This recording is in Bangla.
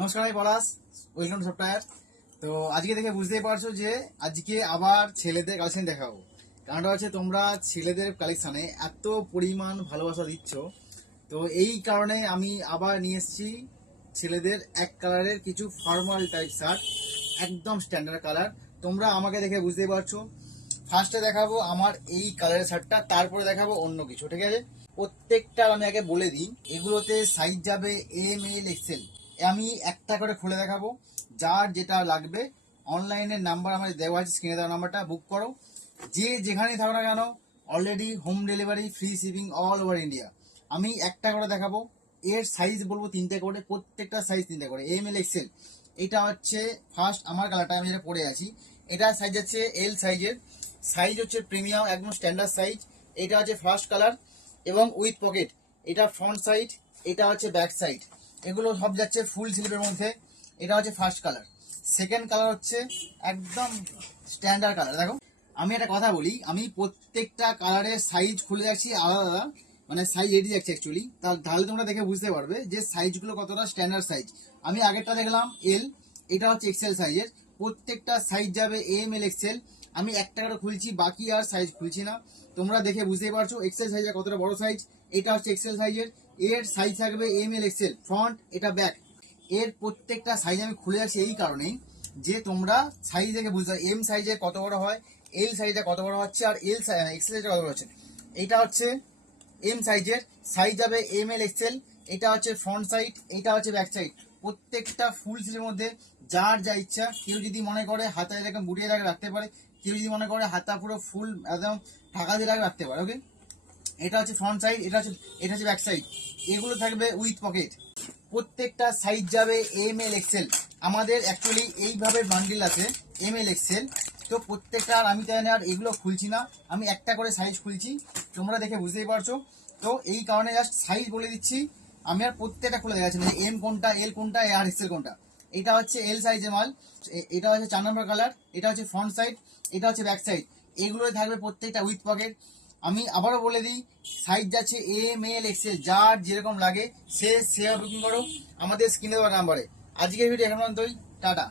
নমস্কার, আমি পলাশ। Welcome software. তো আজকে দেখে বুঝতেই পারছো যে আজকে আবার ছেলেদের কালেকশন দেখাবো। কারণটা হচ্ছে তোমরা ছেলেদের কালেকশনে এত পরিমাণ ভালোবাসা দিচ্ছ, তো এই কারণে আমি আবার নিয়ে এসেছি ছেলেদের এক কালারের কিছু ফর্মাল টাইপ শার্ট, একদম স্ট্যান্ডার্ড কালার। তোমরা আমাকে দেখে বুঝতেই পারছো। ফার্স্টে দেখাবো আমার এই কালারের শার্টটা, তারপরে দেখাবো অন্য কিছু, ঠিক আছে? প্রত্যেকটা আমি আগে বলে দিই, এগুলোতে সাইজ যাবে এম এল এক্সেল। আমি একটা করে খুলে দেখাবো, যার যেটা লাগবে অনলাইনের নাম্বার আমাদের দেওয়া আছে, স্ক্রিনে দেওয়া নাম্বারটা বুক করো। যে যেখানেই থাকো না কেন, already home delivery, free shipping all over India. আমি একটা করে দেখাবো, এর সাইজ বলবো তিনটে করে, প্রত্যেকটা সাইজ তিনটে করে এম এল এক্সেল। এটা হচ্ছে ফার্স্ট আমার কালারটা, আমি যেটা পরে আছি এটা সাইজ আছে এল সাইজের। সাইজ হচ্ছে প্রিমিয়াম, একদম স্ট্যান্ডার্ড সাইজ। এটা হচ্ছে ফার্স্ট কালার এবং উইথ পকেট। এটা ফ্রন্ট সাইড, এটা হচ্ছে ব্যাক সাইড। এগুলো সব যাচ্ছে ফুল স্লিভের মধ্যে। এটা হচ্ছে ফার্স্ট কালার। সেকেন্ড কালার হচ্ছে একদম স্ট্যান্ডার্ড কালার। দেখো, আমি একটা কথা বলি, আমি প্রত্যেকটা কালারের সাইজ খুলে যাচ্ছি আলাদা আলাদা, মানে সাইজ এড়িয়ে যাচ্ছে অ্যাকচুয়ালি। তাহলে তোমরা দেখে বুঝতে পারবে যে সাইজগুলো কতটা স্ট্যান্ডার্ড সাইজ। আমি আগেরটা দেখলাম এল, এটা হচ্ছে এক্সেল সাইজের। প্রত্যেকটা সাইজ যাবে এম এল এক্সেল। আমি একটা করে খুলছি, বাকি আর সাইজ খুলছি না। তোমরা দেখে বুঝতেই পারছো এক্সেল সাইজের কতটা বড় সাইজ। এটা হচ্ছে এক্সেল সাইজের, এর সাইজ থাকবে এম এল এক্সেল, ফ্রন্ট এটা ব্যাক। এর প্রত্যেকটা সাইজ আমি খুলে যাচ্ছি এই কারণেই যে তোমরা সাইজ দেখে বুঝতে পারো এম সাইজের কত বড় হয়, এল সাইজটা কত বড় হচ্ছে, আর এক্সেল সাইজটা কত বড় হচ্ছে। এটা হচ্ছে এম সাইজের, সাইজ যাবে এম এল এক্সেল। এটা হচ্ছে ফ্রন্ট সাইড, এটা হচ্ছে ব্যাক সাইড। প্রত্যেকটা ফুল স্লিভের মধ্যে যার যা ইচ্ছা। কেউ যদি মনে করে হাতা এরকম বুটিয়ে রাখতে পারে, কেউ যদি মনে করে হাতা পুরো ফুল একদম ঢাকা দিয়ে রাখতে পারে। ওকে, এটা হচ্ছে ফ্রন্ট সাইড, এটা হচ্ছে ব্যাক সাইড। এগুলো থাকবে উইথ পকেট। প্রত্যেকটা সাইজ যাবে এম এল এক্সেল। আমাদের অ্যাকচুয়ালি এইভাবে বান্ডিল আছে এম এল এক্সেল। তো প্রত্যেকটা আমি তাই আর এগুলো খুলছি না, আমি একটা করে সাইজ খুলছি, তোমরা দেখে বুঝতেই পারছো। তো এই কারণে জাস্ট সাইজ বলে দিচ্ছি। আমি আর প্রত্যেকটা খুলে দেখাচ্ছি মানে এম কোনটা, এল কোনটা, আর এক্সেল কোনটা। এটা হচ্ছে এল সাইজের মাল। এটা হচ্ছে 4 নম্বর কালার। এটা হচ্ছে ফ্রন্ট সাইড, এটা হচ্ছে ব্যাক সাইড। এগুলোই থাকবে প্রত্যেকটা উইথ পকেট। আমি আবারও বলে দিই, সাইজ যাচ্ছে এম এল এক্সেল, যার যেরকম লাগে সে বুকিং করো আমাদের স্ক্রিনে দেওয়া নাম্বারে। আজকের ভিডিও এখন পর্যন্তই, টাটা।